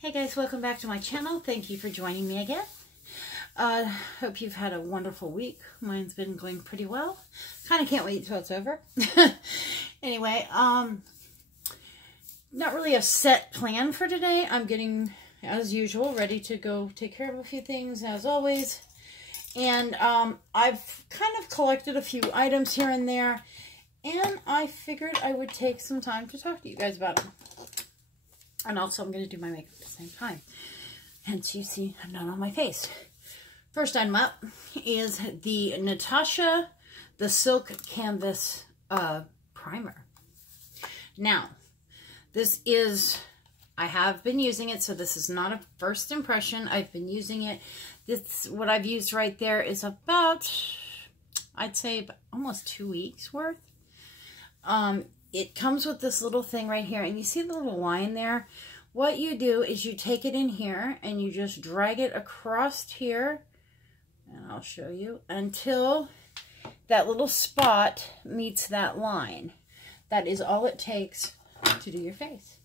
Hey guys, welcome back to my channel. Thank you for joining me again. Hope you've had a wonderful week. Mine's been going pretty well. Kind of can't wait till it's over. Anyway, not really a set plan for today. I'm getting, as usual, ready to go take care of a few things as always. And I've kind of collected a few items here and there. And I figured I would take some time to talk to you guys about them. And also I'm going to do my makeup at the same time. Hence you see I'm not on my face. First item up is the Natasha, the Silk Canvas Primer. Now, this is, I have been using it, so this is not a first impression. I've been using it. This, what I've used right there is about, I'd say almost 2 weeks worth. It comes with this little thing right here, and you see the little line there? What you do is you take it in here, and you just drag it across here, and I'll show you, until that little spot meets that line. That is all it takes to do your face.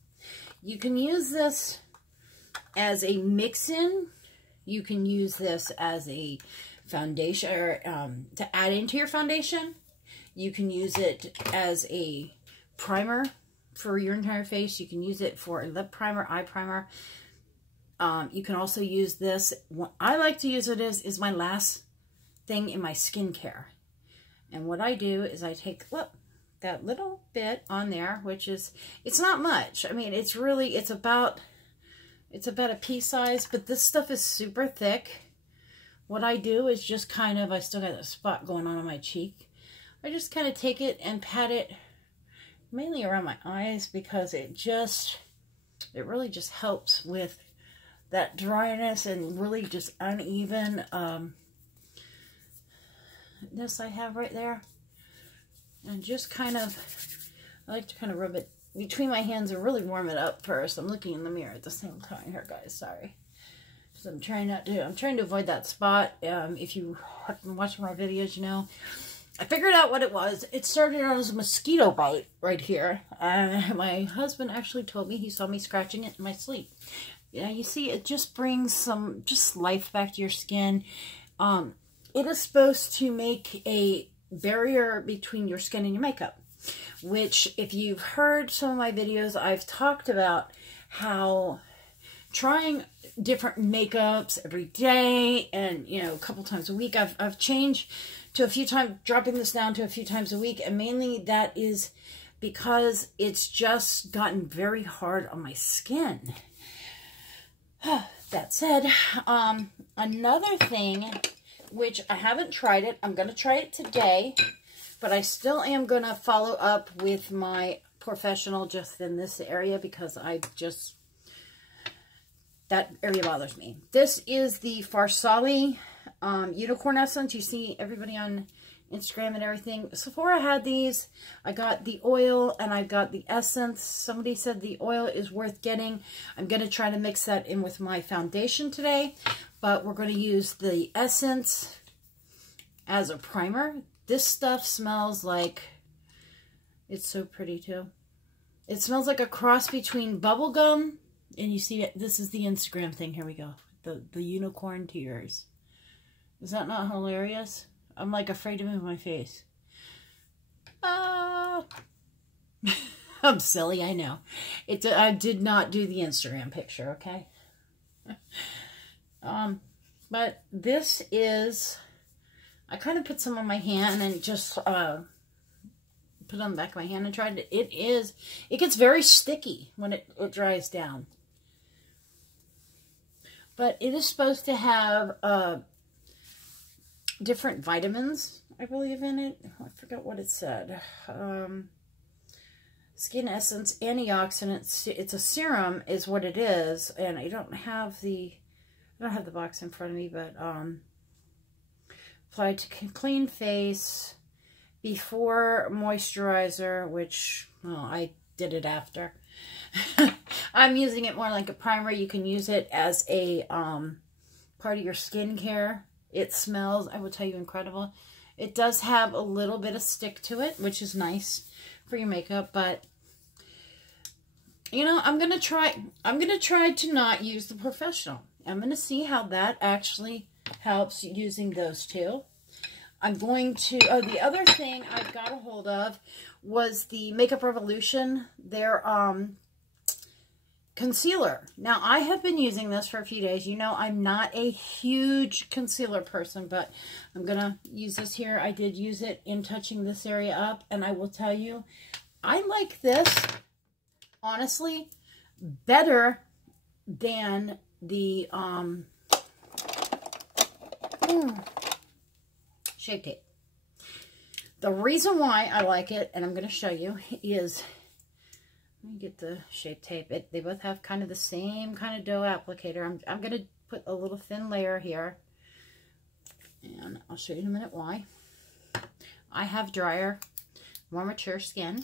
You can use this as a mix-in. You can use this as a foundation, or to add into your foundation. You can use it as a primer for your entire face. You can use it for a lip primer, eye primer. You can also use this. What I like to use it is my last thing in my skincare. And what I do is I take, look, that little bit on there, which is, it's not much. I mean, it's really, it's about a pea size, but this stuff is super thick. What I do is just kind of, I still got a spot going on my cheek. I just kind of take it and pat it mainly around my eyes, because it really just helps with that dryness and really just uneven this I have right there. And just kind of, I like to kind of rub it between my hands and really warm it up first. I'm looking in the mirror at the same time here, guys, sorry. Because I'm trying to avoid that spot. If you have been watching my videos, you know, I figured out what it was. It started out as a mosquito bite right here. My husband actually told me he saw me scratching it in my sleep. Yeah, you see, it just brings some life back to your skin. It is supposed to make a barrier between your skin and your makeup, which, if you've heard some of my videos, I've talked about how trying different makeups every day and, you know, a couple times a week, I've changed to a few times, dropping this down to a few times a week, and mainly that is because it's just gotten very hard on my skin. That said, another thing, which I haven't tried it, I'm going to try it today, but I still am going to follow up with my professional just in this area, because that area bothers me. This is the Farsali Unicorn Essence. You see everybody on Instagram and everything. Sephora had these. I got the oil and I got the essence. Somebody said the oil is worth getting. I'm going to try to mix that in with my foundation today, but we're going to use the essence as a primer. This stuff smells like, it's so pretty too. It smells like a cross between bubble gum, and you see it, this is the Instagram thing. Here we go. The unicorn tears. Is that not hilarious? I'm like afraid to move my face. I'm silly, I know. I did not do the Instagram picture, okay? But this is, I kind of put some on my hand and just put it on the back of my hand and tried to, it gets very sticky when it dries down. But it is supposed to have different vitamins, I believe, in it. I forgot what it said. Skin Essence, antioxidants. It's a serum is what it is. And I don't have the box in front of me, but applied to clean face, before moisturizer, which, well, I did it after. I'm using it more like a primer. You can use it as a part of your skincare. It smells, I will tell you, incredible. It does have a little bit of stick to it, which is nice for your makeup, but you know, I'm going to try to not use the professional. I'm going to see how that actually helps using those two. I'm going to, oh, the other thing I've got a hold of was the Makeup Revolution, their concealer. Now, I have been using this for a few days. You know, I'm not a huge concealer person, but I'm going to use this here. I did use it in touching this area up, and I will tell you, I like this, honestly, better than the Shape Tape. The reason why I like it, and I'm going to show you, is, let me get the Shape Tape. They both have kind of the same kind of dough applicator. I'm going to put a little thin layer here, and I'll show you in a minute why. I have drier, more mature skin,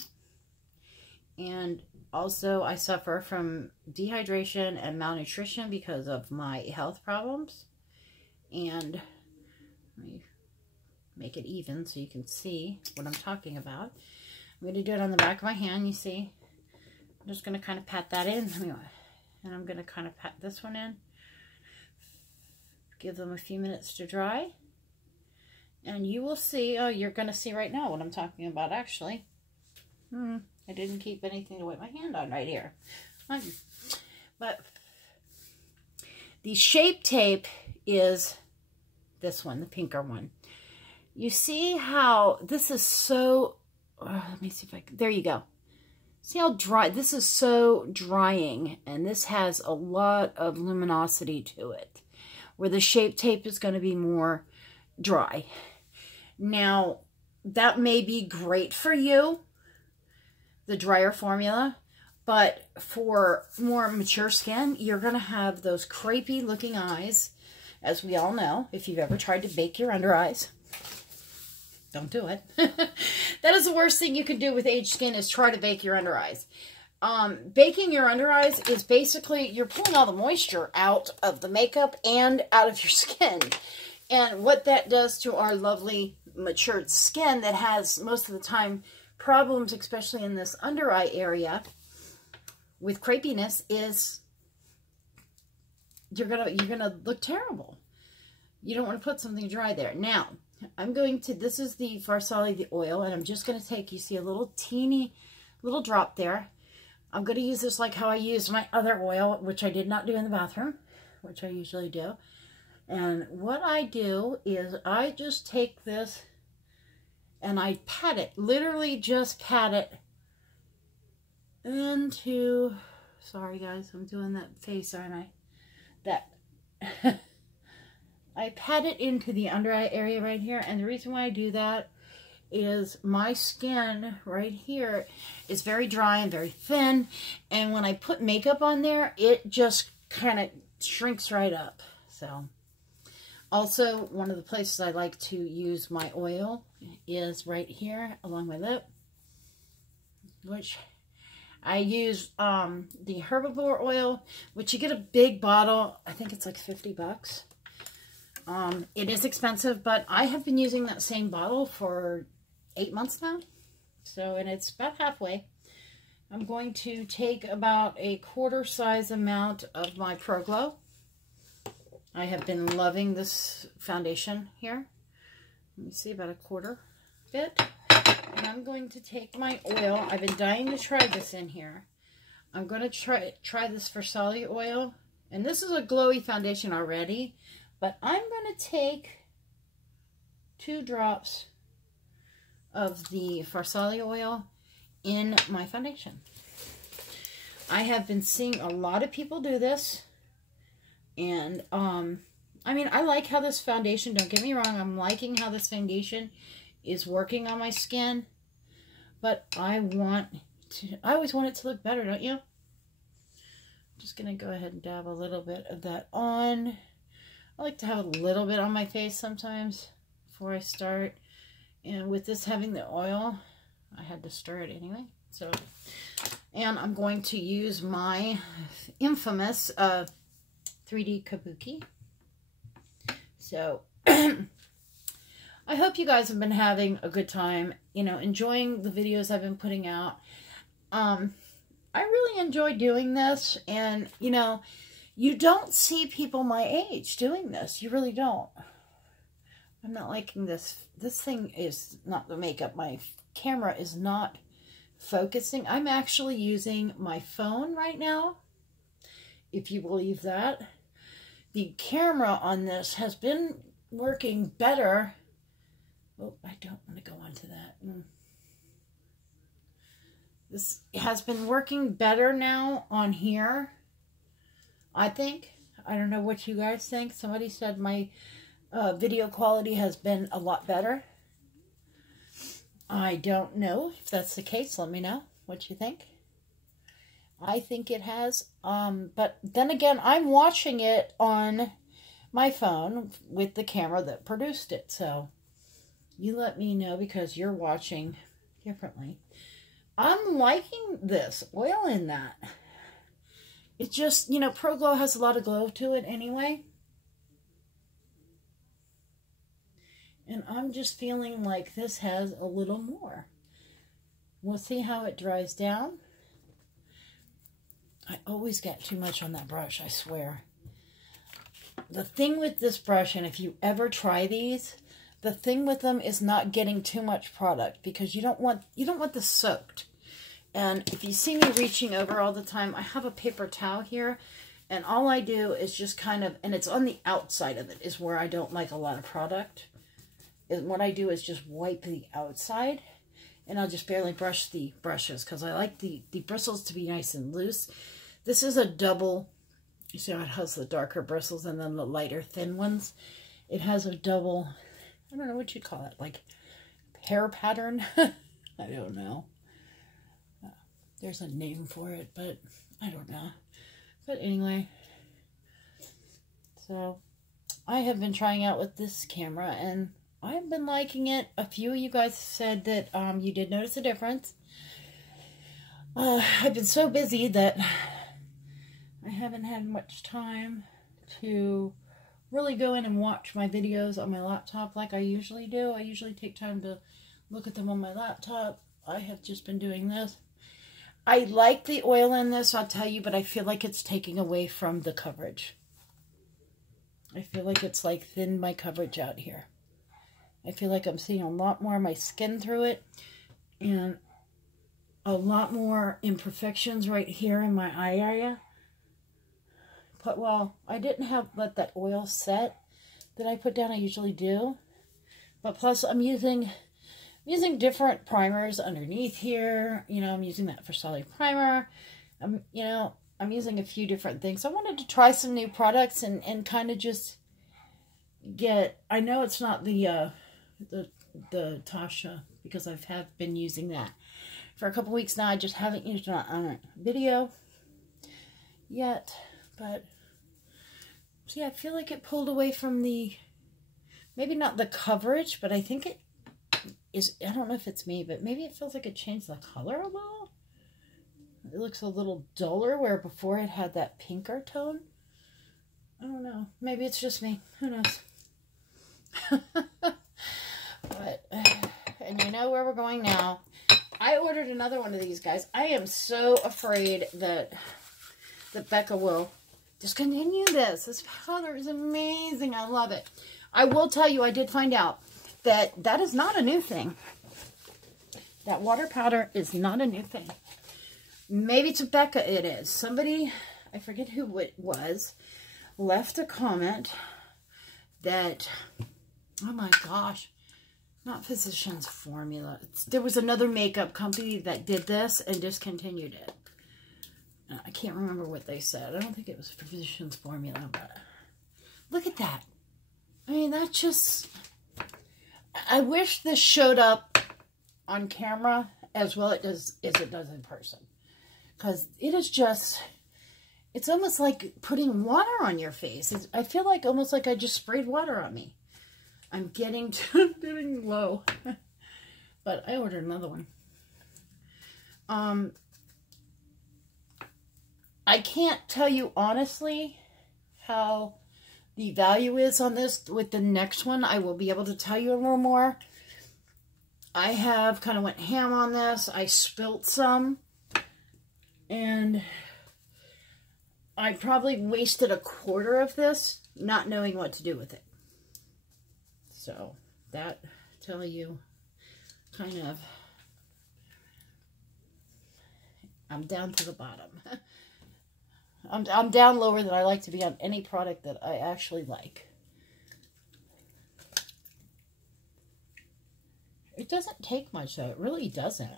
and also I suffer from dehydration and malnutrition because of my health problems. And let me make it even so you can see what I'm talking about. I'm going to do it on the back of my hand, you see. I'm just going to kind of pat that in. And I'm going to kind of pat this one in. Give them a few minutes to dry. And you will see, oh, you're going to see right now what I'm talking about, actually. I didn't keep anything to wipe my hand on right here. But the Shape Tape is this one, the pinker one. You see how this is so, let me see if I can, there you go. See how dry, this is so drying, and this has a lot of luminosity to it, where the Shape Tape is going to be more dry. Now, that may be great for you, the drier formula, but for more mature skin, you're going to have those crepey looking eyes, as we all know, if you've ever tried to bake your under eyes. Don't do it. That is the worst thing you can do with aged skin, is try to bake your under eyes. Baking your under eyes is basically, you're pulling all the moisture out of the makeup and out of your skin. And what that does to our lovely matured skin that has most of the time problems, especially in this under eye area with crepiness, is you're gonna look terrible. You don't want to put something dry there. Now, I'm going to, this is the Farsali, the oil, and I'm just going to take, you see a little teeny little drop there. I'm going to use this like how I used my other oil, which I did not do in the bathroom, which I usually do. And what I do is I just take this and I pat it, literally just pat it into, sorry guys, I'm doing that face, aren't I? That, I pat it into the under eye area right here, and the reason why I do that is my skin right here is very dry and very thin, and when I put makeup on there, it just kind of shrinks right up. So, also, one of the places I like to use my oil is right here along my lip, which I use the Herbivore Oil, which you get a big bottle. I think it's like 50 bucks. It is expensive, but I have been using that same bottle for 8 months now. So, and it's about halfway. I'm going to take about a quarter size amount of my Pro Glow. I have been loving this foundation here. Let me see, about a quarter bit. And I'm going to take my oil. I've been dying to try this in here. I'm going to try this Farsali oil. And this is a glowy foundation already. But I'm going to take 2 drops of the Farsali oil in my foundation. I have been seeing a lot of people do this. And, I mean, I like how this foundation, don't get me wrong, I'm liking how this foundation is working on my skin. But I always want it to look better, don't you? I'm just going to go ahead and dab a little bit of that on. I like to have a little bit on my face sometimes before I start. And with this having the oil, I had to stir it anyway. So, and I'm going to use my infamous 3D Kabuki. So, I hope you guys have been having a good time, you know, enjoying the videos I've been putting out. I really enjoy doing this. And, you know, you don't see people my age doing this. You really don't. I'm not liking this. This thing is not the makeup. My camera is not focusing. I'm actually using my phone right now, if you believe that. The camera on this has been working better. Oh, I don't want to go on to that. This has been working better now on here, I think. I don't know what you guys think. Somebody said my video quality has been a lot better. I don't know if that's the case. Let me know what you think. I think it has. But then again, I'm watching it on my phone with the camera that produced it. So you let me know because you're watching differently. I'm liking this oil in that. It just, you know, Pro Glow has a lot of glow to it anyway. And I'm just feeling like this has a little more. We'll see how it dries down. I always get too much on that brush, I swear. The thing with this brush, and if you ever try these, the thing with them is not getting too much product because you don't want this soaked. And if you see me reaching over all the time, I have a paper towel here, and all I do is just kind of, and it's on the outside of it, is where I don't like a lot of product. And what I do is just wipe the outside, and I'll just barely brush the brushes because I like the bristles to be nice and loose. This is a double, you see how it has the darker bristles and then the lighter thin ones. It has a double, I don't know what you call it, like hair pattern. I don't know. There's a name for it, but I don't know. But anyway, so I have been trying out with this camera, and I've been liking it. A few of you guys said that you did notice a difference. I've been so busy that I haven't had much time to really go in and watch my videos on my laptop like I usually do. I usually take time to look at them on my laptop. I have just been doing this. I like the oil in this, I'll tell you, but I feel like it's taking away from the coverage. I feel like it's like thinned my coverage out here. I feel like I'm seeing a lot more of my skin through it, and a lot more imperfections right here in my eye area. But, well, I didn't let that oil set that I put down. I usually do. But plus, I'm using different primers underneath here. You know, I'm using that for solid primer. You know, I'm using a few different things. I wanted to try some new products and kind of just get, I know it's not the Natasha, because I have been using that for a couple weeks now. I just haven't used it on a video yet. But, see, I feel like it pulled away from the, maybe not the coverage, but I think it is, I don't know if it's me, but maybe it feels like it changed the color a little. It looks a little duller where before it had that pinker tone. I don't know. Maybe it's just me. Who knows? But, and you know where we're going now. I ordered another one of these, guys. I am so afraid that Becca will discontinue this. This powder is amazing. I love it. I will tell you, I did find out that is not a new thing. That water powder is not a new thing. Maybe to Becca it is. Somebody, I forget who it was, left a comment that, oh my gosh, not Physicians Formula. There was another makeup company that did this and discontinued it. I can't remember what they said. I don't think it was Physicians Formula, but look at that. I mean, that's just, I wish this showed up on camera as well as it does in person. Because it is just, it's almost like putting water on your face. I feel like almost like I just sprayed water on me. I'm getting low. But I ordered another one. I can't tell you honestly how the value is on this. With the next one, I will be able to tell you a little more. I have kind of went ham on this. I spilt some. And I probably wasted a quarter of this not knowing what to do with it. So that tell you kind of, I'm down to the bottom. I'm down lower than I like to be on any product that I actually like. It doesn't take much though, it really doesn't.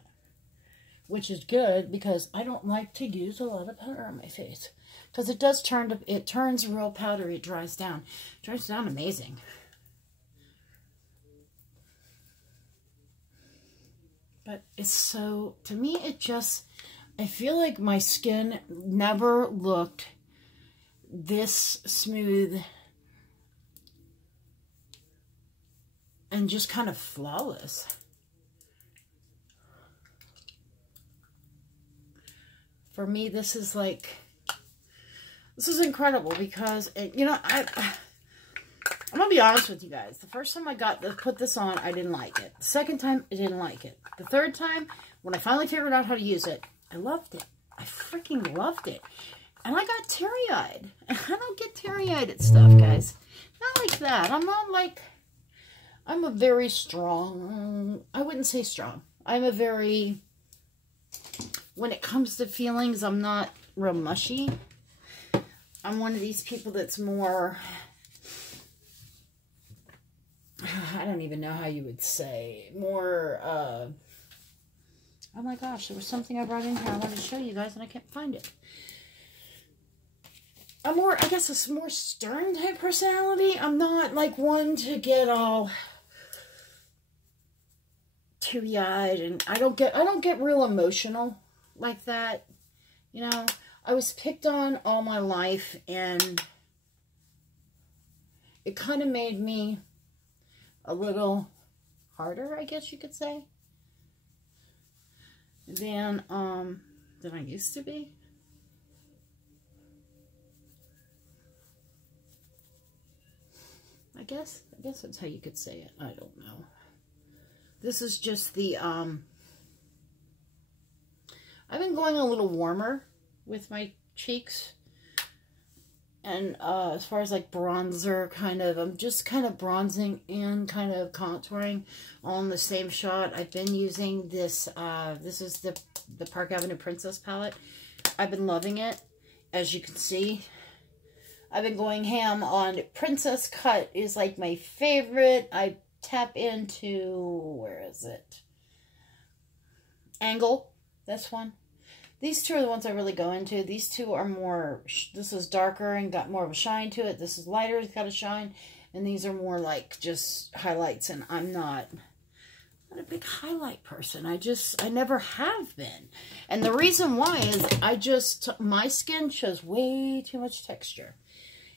Which is good because I don't like to use a lot of powder on my face. Because it does it turns real powdery, it dries down. It dries down amazing. But it's so, to me it just, I feel like my skin never looked this smooth and just kind of flawless. For me, this is like, this is incredible because, you know, I'm going to be honest with you guys. The first time I put this on, I didn't like it. The second time, I didn't like it. The third time, when I finally figured out how to use it, I loved it. I freaking loved it. And I got teary-eyed. And I don't get teary-eyed at stuff, guys. Not like that. I'm not like, I'm a very strong, I wouldn't say strong. I'm a very, when it comes to feelings, I'm not real mushy. I'm one of these people that's more, I don't even know how you would say, more, oh my gosh, there was something I brought in here I wanted to show you guys and I can't find it. I'm more, I guess, a more stern type personality. I'm not like one to get all teary-eyed, and I don't get real emotional like that. You know, I was picked on all my life, and it kind of made me a little harder, I guess you could say, than I used to be. I guess that's how you could say it. I don't know. This is just the, I've been going a little warmer with my cheeks. And as far as like bronzer, kind of, I'm just kind of bronzing and kind of contouring all in the same shot. I've been using this, this is the Park Avenue Princess palette. I've been loving it, as you can see. I've been going ham on Princess Cut is like my favorite. I tap into, where is it? Angle, this one. These two are the ones I really go into. These two are more, this is darker and got more of a shine to it. This is lighter, it's got a shine. And these are more like just highlights. And I'm not a big highlight person. I never have been. And the reason why is my skin shows way too much texture.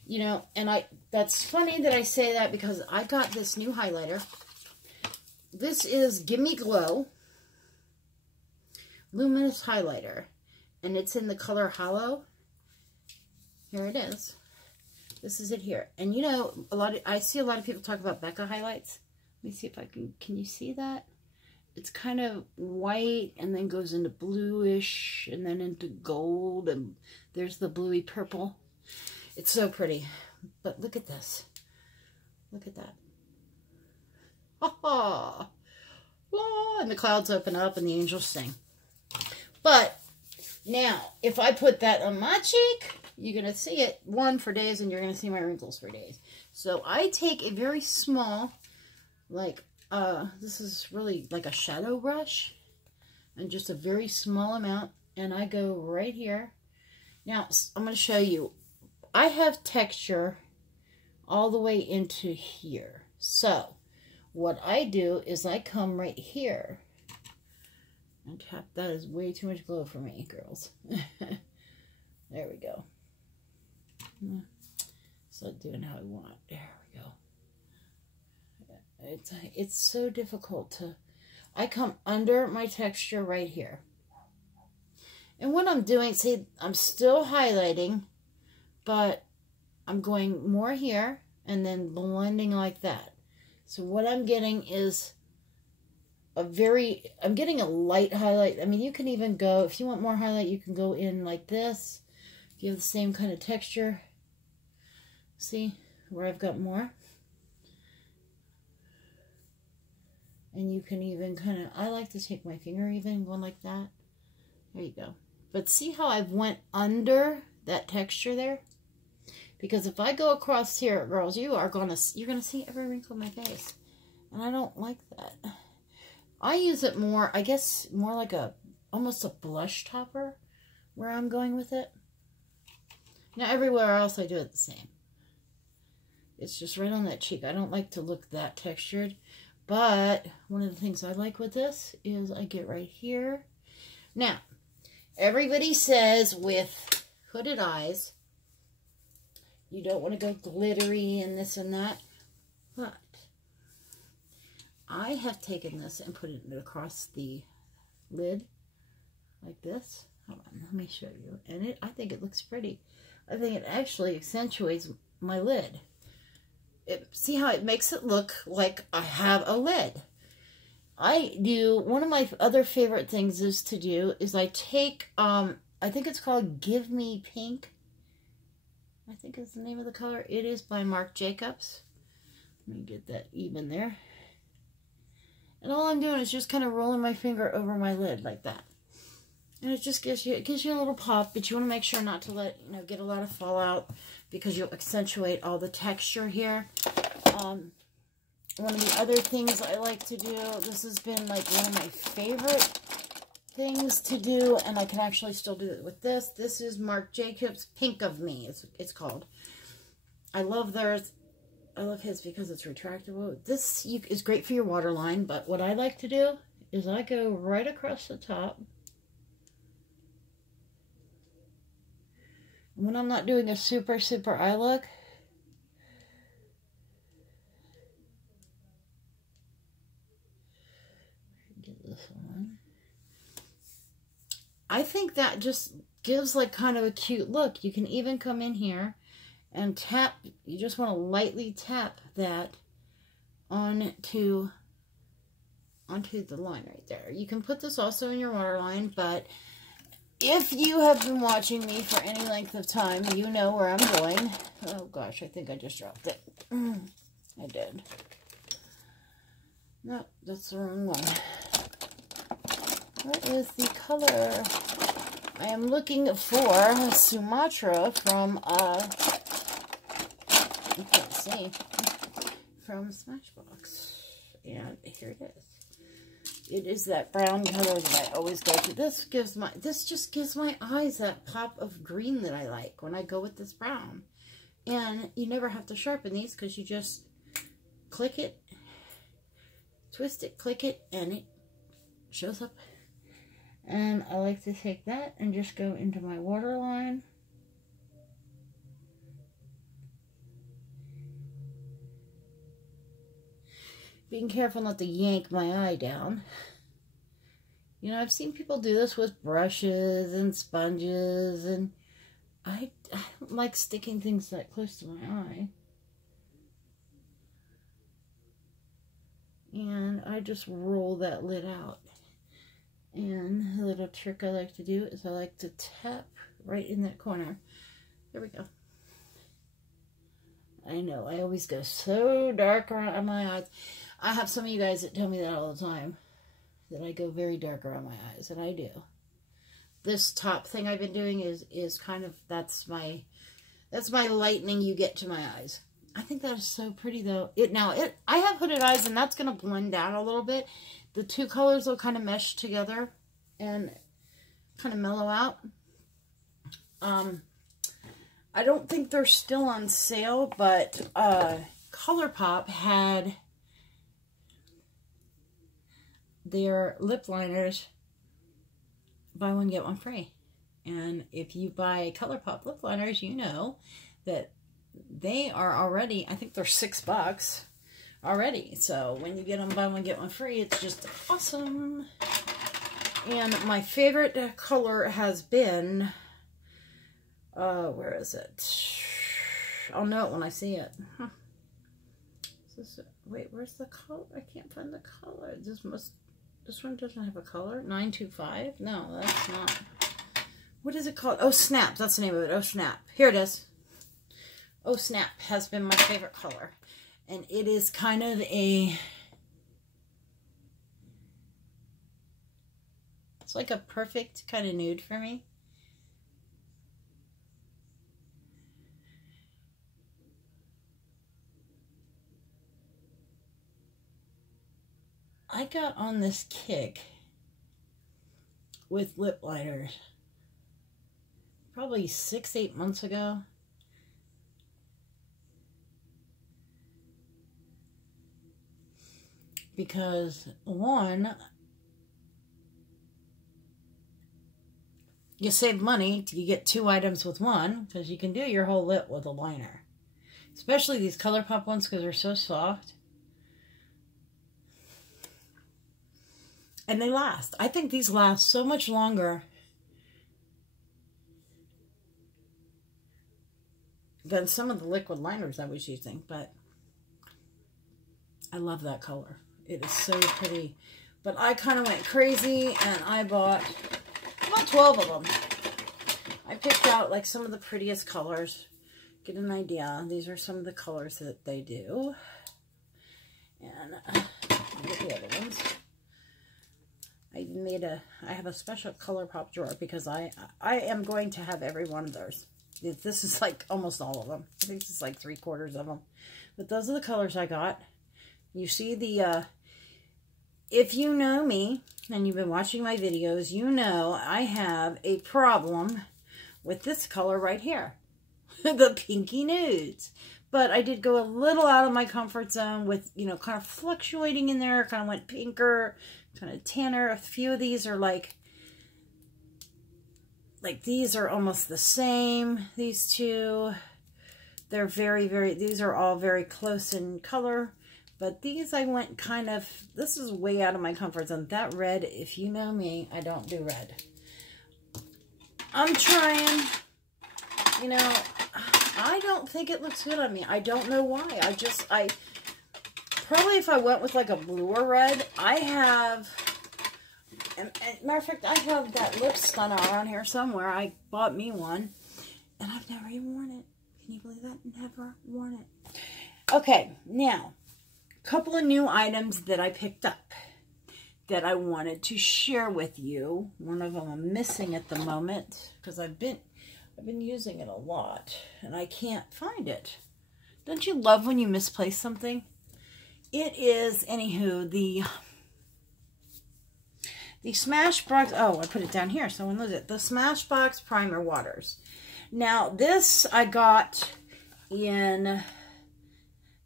You know, and that's funny that I say that because I got this new highlighter. This is Gimme Glow Luminous Highlighter. And it's in the color Hollow. Here it is. This is it here. And you know, I see a lot of people talk about Becca highlights. Let me see if I can you see that? It's kind of white and then goes into bluish and then into gold. And there's the bluey purple. It's so pretty. But look at this. Look at that. Ha ha! And the clouds open up and the angels sing. But now, if I put that on my cheek, you're going to see it, one, for days, and you're going to see my wrinkles for days. So I take a very small, like, this is really like a shadow brush, and just a very small amount, and I go right here. Now, I'm going to show you. I have texture all the way into here. So, what I do is I come right here and tap. That is way too much glow for me, girls. There we go. So doing how I want. There we go. It's so difficult to. I come under my texture right here. And what I'm doing, see, I'm still highlighting, but I'm going more here and then blending like that. So what I'm getting is I'm getting a light highlight. I mean, you can even go, if you want more highlight, you can go in like this. If you have the same kind of texture. See where I've got more? And you can even kind of, I like to take my finger even, going like that. There you go. But see how I've went under that texture there? Because if I go across here, girls, you're gonna see every wrinkle in my face. And I don't like that. I use it more, I guess, more like almost a blush topper where I'm going with it. Now, everywhere else I do it the same. It's just right on that cheek. I don't like to look that textured. But one of the things I like with this is I get right here. Now, everybody says with hooded eyes, you don't want to go glittery and this and that. But I have taken this and put it across the lid like this. Hold on, let me show you. And I think it looks pretty. I think it actually accentuates my lid. See how it makes it look like I have a lid. One of my other favorite things is I take, I think it's called Give Me Pink. I think is the name of the color. It is by Marc Jacobs. Let me get that even there. And all I'm doing is just kind of rolling my finger over my lid like that. And it just gives you a little pop, but you want to make sure not to get a lot of fallout because you'll accentuate all the texture here. One of the other things I like to do, this has been like one of my favorite things to do, and I can actually still do it with this. This is Marc Jacobs Pink of Me, it's called. I love his because it's retractable. This is great for your waterline, but what I like to do is I go right across the top. When I'm not doing a super eye look, get this on. I think that just gives like kind of a cute look. You can even come in here and tap. You just want to lightly tap that onto the line right there. You can put this also in your waterline, but if you have been watching me for any length of time, you know where I'm going. Oh gosh, I think I just dropped it. I did. No, that's the wrong one. What is the color? I am looking for Sumatra from, you can't see, from Smashbox. And here it is. It is that brown color that I always go to. This just gives my eyes that pop of green that I like when I go with this brown. And you never have to sharpen these because you just click it, twist it, click it, and it shows up. And I like to take that and just go into my waterline. Being careful not to yank my eye down. You know, I've seen people do this with brushes and sponges, and I don't like sticking things that close to my eye. And I just roll that lid out. And the little trick I like to do is I like to tap right in that corner. There we go. I know, I always go so dark around my eyes. I have some of you guys that tell me that all the time, that I go very dark around my eyes, and I do. This top thing I've been doing is kind of, that's my lightening you get to my eyes. I think that is so pretty though. I have hooded eyes, and that's going to blend down a little bit. The two colors will kind of mesh together and kind of mellow out. I don't think they're still on sale, but ColourPop had their lip liners buy one get one free. And if you buy ColourPop lip liners, you know that they are already, I think they're $6 already. So when you get them buy one get one free, it's just awesome. And my favorite color has been, where is it? I'll know it when I see it. Wait, where's the color? I can't find the color. This must, This one doesn't have a color. 925? No, that's not. What is it called? Oh, Snap. That's the name of it. Oh, Snap. Here it is. Oh, Snap has been my favorite color. And it is kind of a... It's like a perfect kind of nude for me. I got on this kick with lip liners probably 6-8 months ago. Because one, you save money, you get 2 items with one, because you can do your whole lip with a liner. Especially these ColourPop ones because they're so soft. And they last. I think these last so much longer than some of the liquid liners I was using. But I love that color. It is so pretty. But I kind of went crazy and I bought about 12 of them. I picked out like some of the prettiest colors. Get an idea. These are some of the colors that they do. And look at the other ones. I have a special ColourPop drawer because I am going to have every one of those. This is like almost all of them. I think this is like 3/4 of them. But those are the colors I got. You see the, if you know me and you've been watching my videos, you know I have a problem with this color right here. The pinky nudes. But I did go a little out of my comfort zone with, you know, kind of fluctuating in there. Kind of went pinker, kind of tanner. A few of these are like these are almost the same. These two, they're these are all very close in color. But these I went kind of, this is way out of my comfort zone. That red, if you know me, I don't do red. I'm trying, you know, I don't think it looks good on me. I don't know why. I probably if I went with like a blue or red, I have, and matter of fact, I have that lip stunner around here somewhere. I bought me one, and I've never even worn it. Can you believe that? Never worn it. Okay, now, a couple of new items that I picked up that I wanted to share with you. One of them I'm missing at the moment because I've been using it a lot and I can't find it. Don't you love when you misplace something? It is, anywho, the Smashbox. Oh, I put it down here so I lose it. The Smashbox Primer Waters. Now this I got in.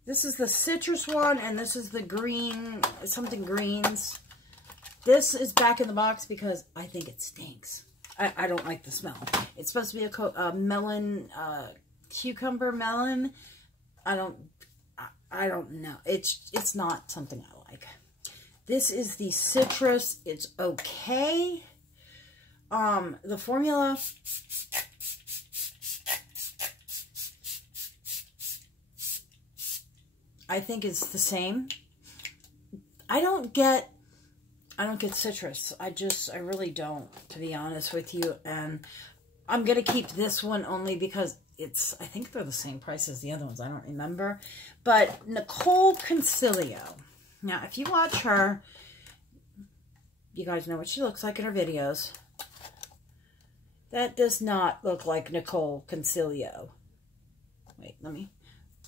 This is the citrus one, and this is the green, something greens. This is back in the box because I think it stinks. I don't like the smell. It's supposed to be a melon, cucumber melon. I don't know. It's not something I like. This is the citrus. It's okay. The formula, I think is the same. I don't get citrus. I really don't, to be honest with you. And I'm going to keep this one only because I think they're the same price as the other ones. I don't remember. But Nicole Concilio. Now, if you watch her, you guys know what she looks like in her videos. That does not look like Nicole Concilio. Wait,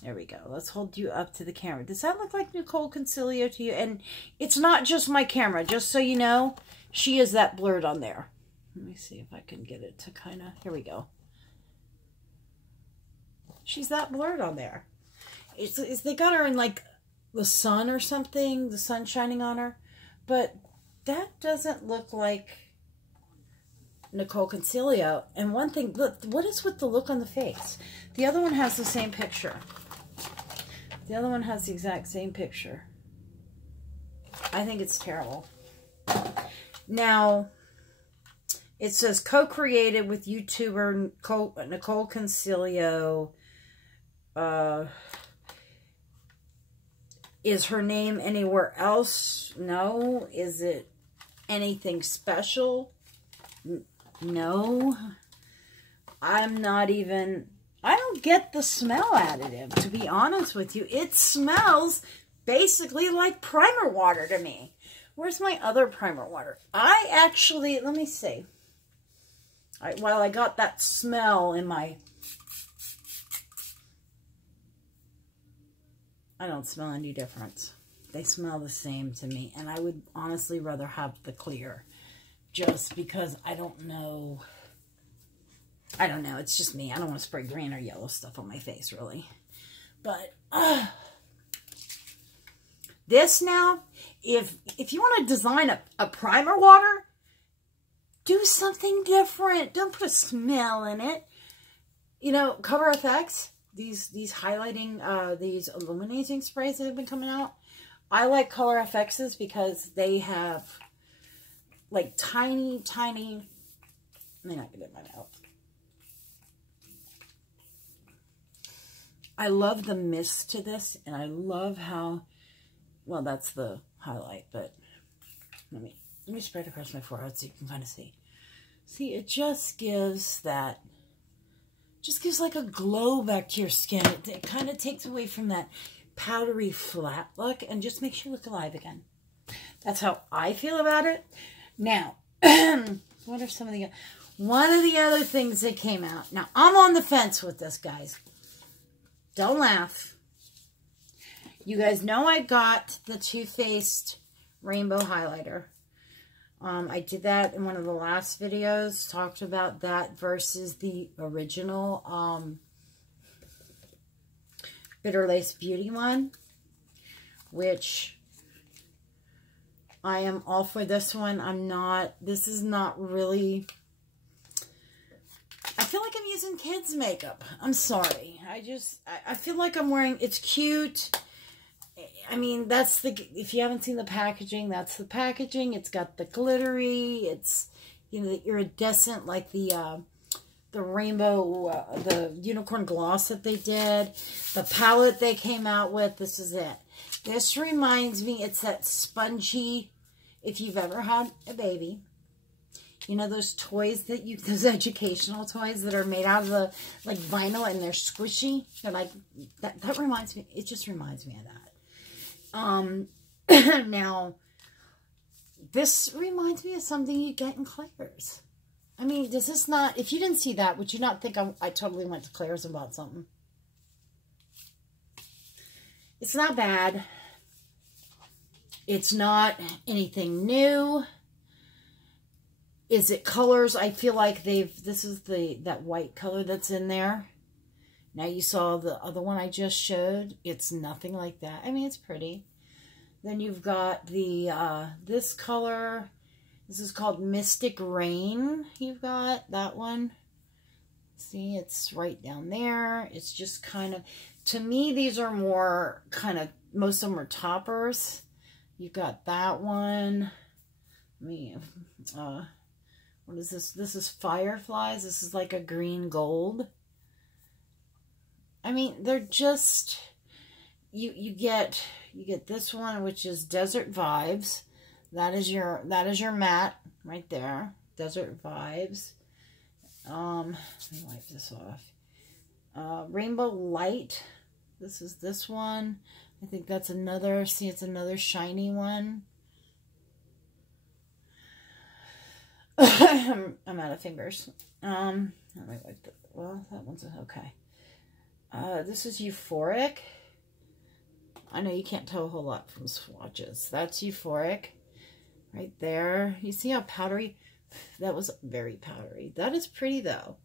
there we go. Let's hold you up to the camera. Does that look like Nicole Concilio to you? And it's not just my camera. Just so you know, she is that blurred on there. Let me see if I can get it to kind of... Here we go. She's that blurred on there. They got her in like the sun or something. The sun shining on her. But that doesn't look like Nicole Concilio. And one thing, look, what is with the look on the face? The other one has the same picture. The other one has the exact same picture. I think it's terrible. Now, it says co-created with YouTuber Nicole Concilio. Is her name anywhere else? No. Is it anything special. No. I'm not even... I don't get the smell additive, to be honest with you. It smells basically like primer water to me. Where's my other primer water? I actually... Let me see. While I got that smell in my... I don't smell any difference. They smell the same to me. And I would honestly rather have the clear. Just because I don't know. I don't know. It's just me. I don't want to spray green or yellow stuff on my face, really. But this now, if you want to design a primer water, do something different. Don't put a smell in it. You know, Color FX, these highlighting, these illuminating sprays that have been coming out. I like Color FX's because they have like tiny, let me not get it in my mouth. I love the mist to this, and I love how, well, that's the highlight, but let me spread it across my forehead so you can kind of see. See, it just gives that, like a glow back to your skin. It kind of takes away from that powdery flat look and just makes you look alive again. That's how I feel about it. Now, what are some of the... One of the other things that came out. Now, I'm on the fence with this, guys. Don't laugh. You guys know I got the Toothpaste Rainbow Highlighter. I did that in one of the last videos. Talked about that versus the original Bitter Lace Beauty one. Which... I am all for this one. I'm not, this is not really, I feel like I'm using kids' makeup. I'm sorry. I feel like I'm wearing, it's cute. I mean, that's the, if you haven't seen the packaging, that's the packaging. It's got the glittery, it's, you know, the iridescent, like the rainbow, the unicorn gloss that they did. The palette they came out with, this is it. This reminds me, it's that spongy, if you've ever had a baby, you know those toys that you, those educational toys that are made out of the, like, vinyl and they're squishy? They're like, that reminds me, it just reminds me of that. Now, this reminds me of something you get in Claire's. I mean, does this not, if you didn't see that, would you not think I totally went to Claire's and bought something? It's not bad. It's not anything new. Is it colors? I feel like this is that white color that's in there. Now you saw the other one I just showed. It's nothing like that. I mean, it's pretty. Then you've got the, this color. This is called Mystic Rain. You've got that one. See, it's right down there. It's just kind of, to me, these are more kind of, most of them are toppers. You've got that one. What is this? This is Fireflies. This is like a green gold. I mean, they're just, you get this one, which is Desert Vibes. That is your matte right there. Desert Vibes. Let me wipe this off. Rainbow Light. This is this one. I think that's another, see, it's another shiny one. I'm out of fingers. Let me wipe the, well, that one's okay. This is Euphoric. I know you can't tell a whole lot from swatches. That's Euphoric. Right there. You see how powdery? That was very powdery. That is pretty, though.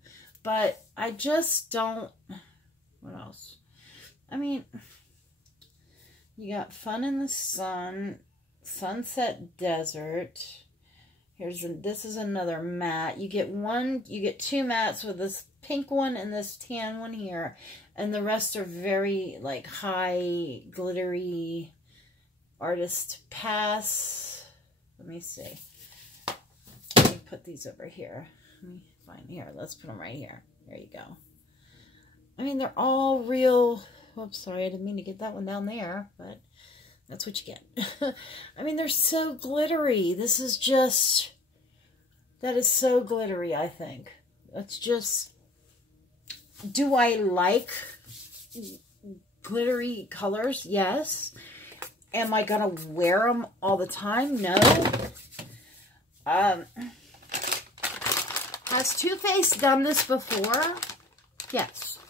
But I just don't... What else? I mean, you got Fun in the Sun, Sunset Desert. This is another matte. You get two mattes with this pink one and this tan one here. And the rest are very, like, high, glittery Artist Pass. Let me see. Let me put these over here. Let me find here. Let's put them right here. There you go. I mean, they're all real. Whoops, sorry, I didn't mean to get that one down there. But That's what you get. I mean, they're so glittery. This is just, that is so glittery, I think. That's just, do I like glittery colors? Yes. Am I going to wear them all the time? No. Has Toothpaste done this before? Yes.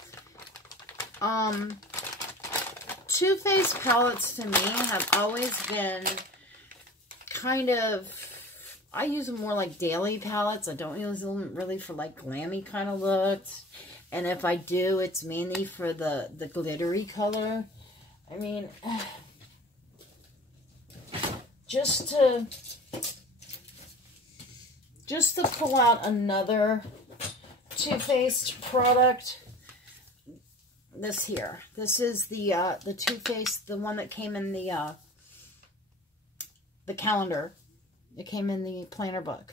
Toothpaste palettes to me have always been kind of, I use them more like daily palettes. I don't use them really for like glammy kind of looks. And if I do, it's mainly for the glittery color. I mean, just to pull out another Toothpaste product, this here. This is the Toothpaste, the one that came in the calendar. It came in the planner book.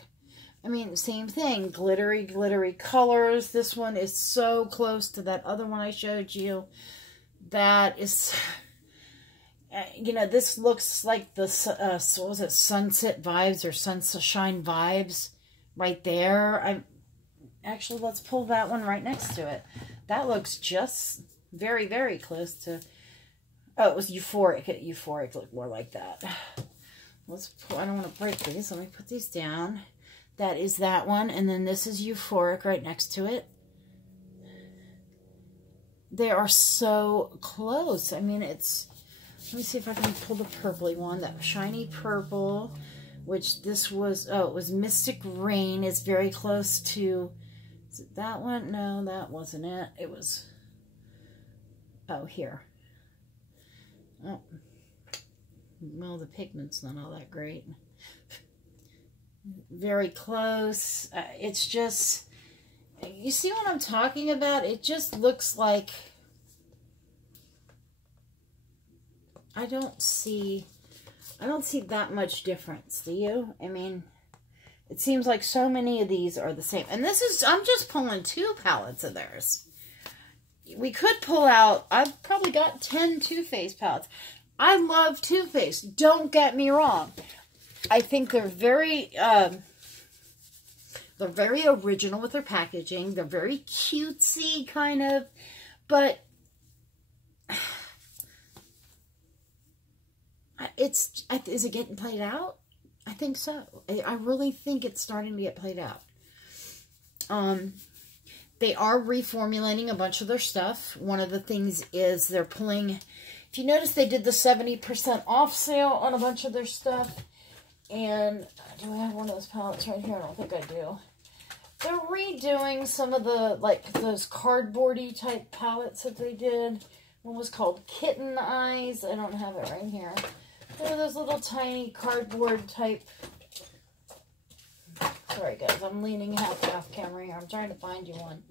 I mean, same thing. Glittery, glittery colors. This one is so close to that other one I showed you. That is, you know, this looks like the, what was it, Sunset Vibes or Sunshine Vibes right there. Actually, let's pull that one right next to it. That looks just very, very close to, oh, it was Euphoric. Euphoric looked more like that. Let's pull, I don't want to break these. Let me put these down. That is that one. And then this is Euphoric right next to it. They are so close. I mean, it's, let me see if I can pull the purpley one. That shiny purple, which this was, oh, it was Mystic Rain. It's very close to, is it that one? No, that wasn't it. It was, oh, here. Oh, well, the pigment's not all that great. Very close. It's just, you see what I'm talking about? It just looks like, I don't see that much difference, do you? I mean, it seems like so many of these are the same. And this is, I'm just pulling 2 palettes of theirs. We could pull out, I've probably got 10 Toothpaste palettes. I love Toothpaste, don't get me wrong. I think they're very original with their packaging. They're very cutesy, kind of, but is it getting played out? I think so. I really think it's starting to get played out. They are reformulating a bunch of their stuff. One of the things is they're pulling, if you notice, they did the 70% off sale on a bunch of their stuff. And do I have one of those palettes right here? I don't think I do. They're redoing some of the, like, those cardboardy type palettes that they did. One was called Kitten Eyes. I don't have it right here. They're those little tiny cardboard type. Sorry, guys. I'm leaning half camera here. I'm trying to find you one.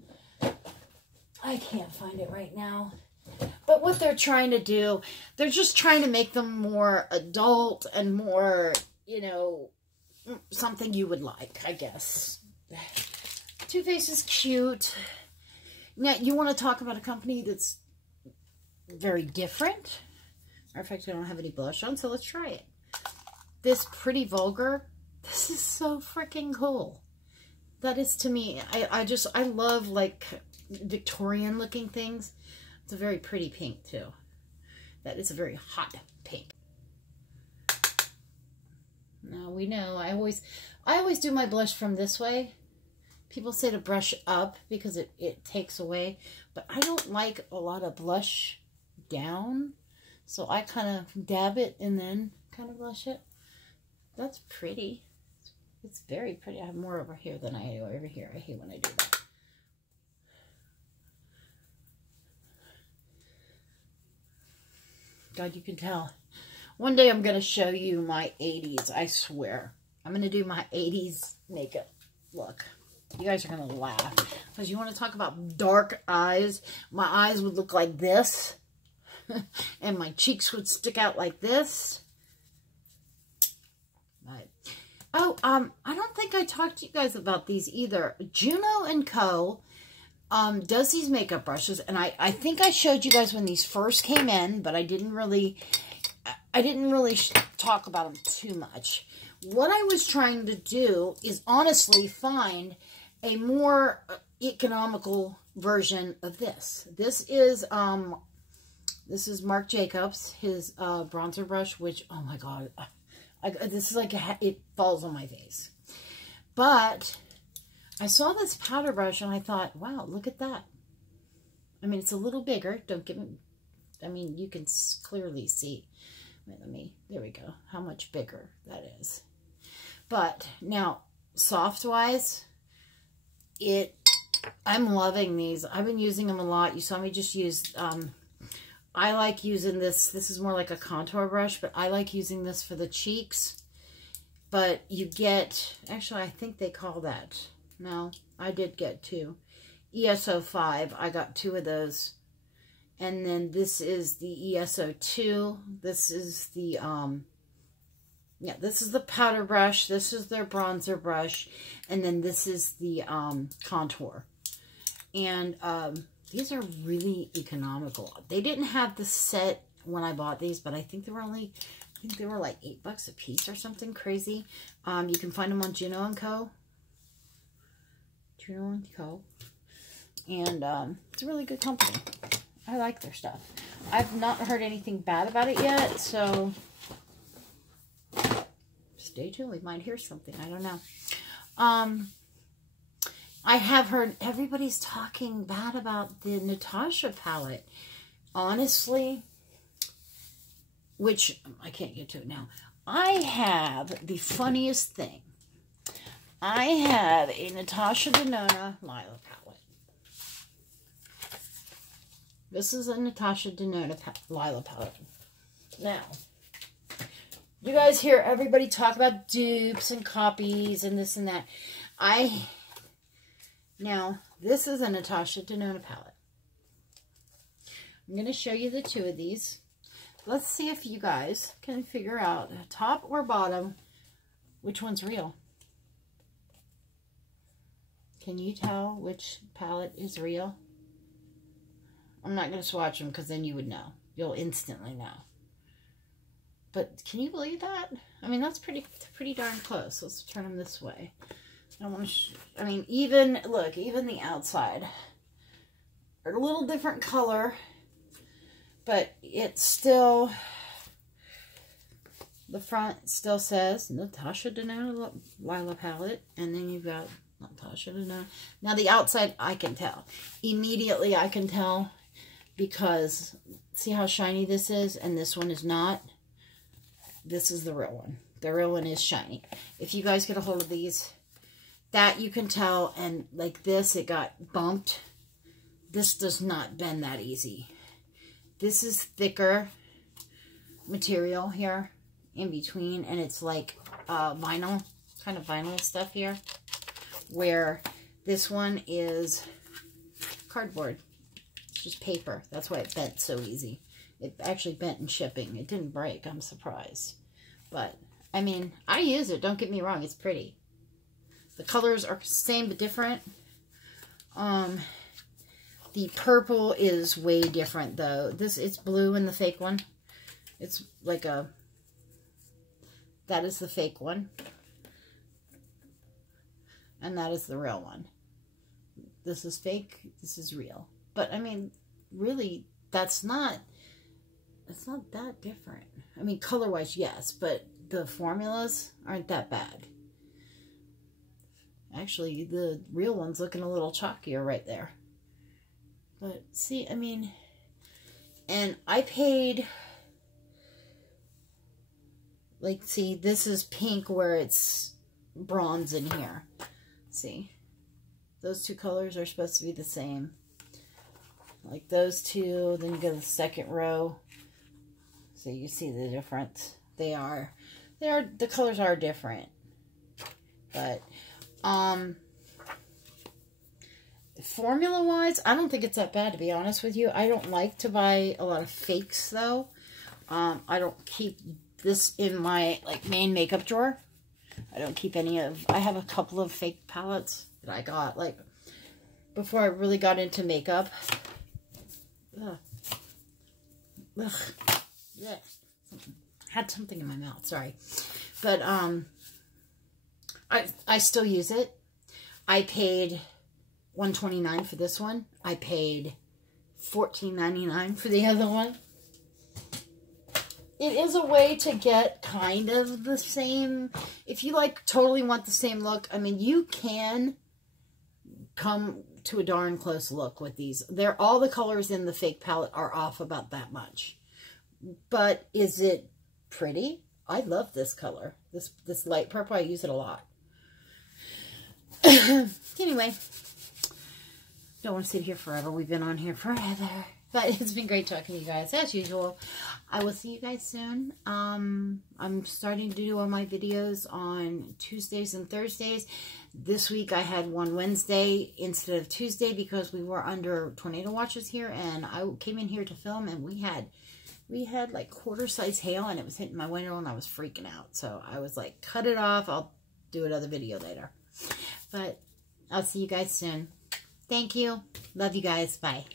I can't find it right now. But what they're trying to do, they're just trying to make them more adult and more, you know, something you would like, I guess. Toothpaste is cute. Now, you want to talk about a company that's very different? In fact, I don't have any blush on, so let's try it. This Pretty Vulgar. This is so freaking cool. That is, to me, I love, like, Victorian looking things. It's a very pretty pink, too. That is a very hot pink. Now, we know, I always do my blush from this way. People say to brush up because it takes away. But I don't like a lot of blush down. So I kind of dab it and then kind of blush it. That's pretty. It's very pretty. I have more over here than I do over here. I hate when I do that. God, you can tell. One day I'm going to show you my 80s, I swear. I'm going to do my 80s makeup look. You guys are going to laugh. Because you want to talk about dark eyes. My eyes would look like this. And my cheeks would stick out like this. Right. Oh, I don't think I talked to you guys about these either. Juno & Co. Does these makeup brushes. And I think I showed you guys when these first came in. But I didn't really... I didn't really talk about them too much. What I was trying to do is honestly find a more economical version of this. This is Marc Jacobs, his bronzer brush, which, oh my God, this is like, it falls on my face. But I saw this powder brush and I thought, wow, look at that. I mean, it's a little bigger. Don't get me, I mean, you can clearly see. Wait, there we go. How much bigger that is. But now, soft-wise, I'm loving these. I've been using them a lot. You saw me just use, I like using this. This is more like a contour brush, but I like using this for the cheeks. But you get, actually, I think they call that. No, I did get 2. ESO5, I got 2 of those. And then this is the ESO2. This is the, yeah, this is the powder brush. This is their bronzer brush. And then this is the contour. And these are really economical. They didn't have the set when I bought these, but I think they were only, I think they were like $8 a piece or something crazy. You can find them on Juno & Co. Juno & Co. And it's a really good company. I like their stuff. I've not heard anything bad about it yet, so stay tuned. We might hear something. I don't know. I have heard everybody's talking bad about the Natasha palette. Honestly, which I can't get to it now. I have the funniest thing. I have a Natasha Denona Lila palette. This is a Natasha Denona Lila palette. Now, you guys hear everybody talk about dupes and copies and this and that. Now, this is a Natasha Denona palette. I'm going to show you the 2 of these. Let's see if you guys can figure out, top or bottom, which one's real. Can you tell which palette is real? I'm not going to swatch them because then you would know. You'll instantly know. But can you believe that? I mean, that's pretty darn close. Let's turn them this way. I want to. I mean, even look, even the outside are a little different color, but it's still. The front still says Natasha Denona Lila palette, and then you've got Natasha Denona. Now the outside, I can tell immediately. I can tell. Because, see how shiny this is? And this one is not. This is the real one. The real one is shiny. If you guys get a hold of these, that you can tell. And like this, it got bumped. This does not bend that easy. This is thicker material here in between. And it's like vinyl, kind of vinyl stuff here. Where this one is cardboard. Just paper. That's why it bent so easy. It actually bent in shipping. It didn't break. I'm surprised. But, I mean, I use it. Don't get me wrong. It's pretty. The colors are same but different. The purple is way different, though. It's blue in the fake one. It's like a... That is the fake one. And that is the real one. This is fake. This is real. But, I mean, really, it's not that different. I mean, color-wise, yes, but the formulas aren't that bad. Actually, the real one's looking a little chalkier right there. But, see, I mean, and I paid, like, see, this is pink where it's bronze in here. See? Those 2 colors are supposed to be the same. Like those 2, then you go to the second row. So you see the difference. The colors are different. But, formula-wise, I don't think it's that bad, to be honest with you. I don't like to buy a lot of fakes, though. I don't keep this in my, like, main makeup drawer. I don't keep any of... I have a couple of fake palettes that I got, like, before I really got into makeup. Ugh. Ugh. Yeah. Had something in my mouth, sorry. But I still use it. I paid $129 for this one. I paid $14.99 for the other one. It is a way to get kind of the same, if you like totally want the same look, I mean, you can come to a darn close look with these. All the colors in the fake palette are off about that much. But is it pretty? I love this color. This light purple, I use it a lot. Anyway, don't want to sit here forever. We've been on here forever. But it's been great talking to you guys, as usual. I will see you guys soon. I'm starting to do all my videos on Tuesdays and Thursdays. This week I had one Wednesday instead of Tuesday because we were under tornado watches here. And I came in here to film and we had like quarter-size hail and it was hitting my window and I was freaking out. So I was like, cut it off. I'll do another video later. But I'll see you guys soon. Thank you. Love you guys. Bye.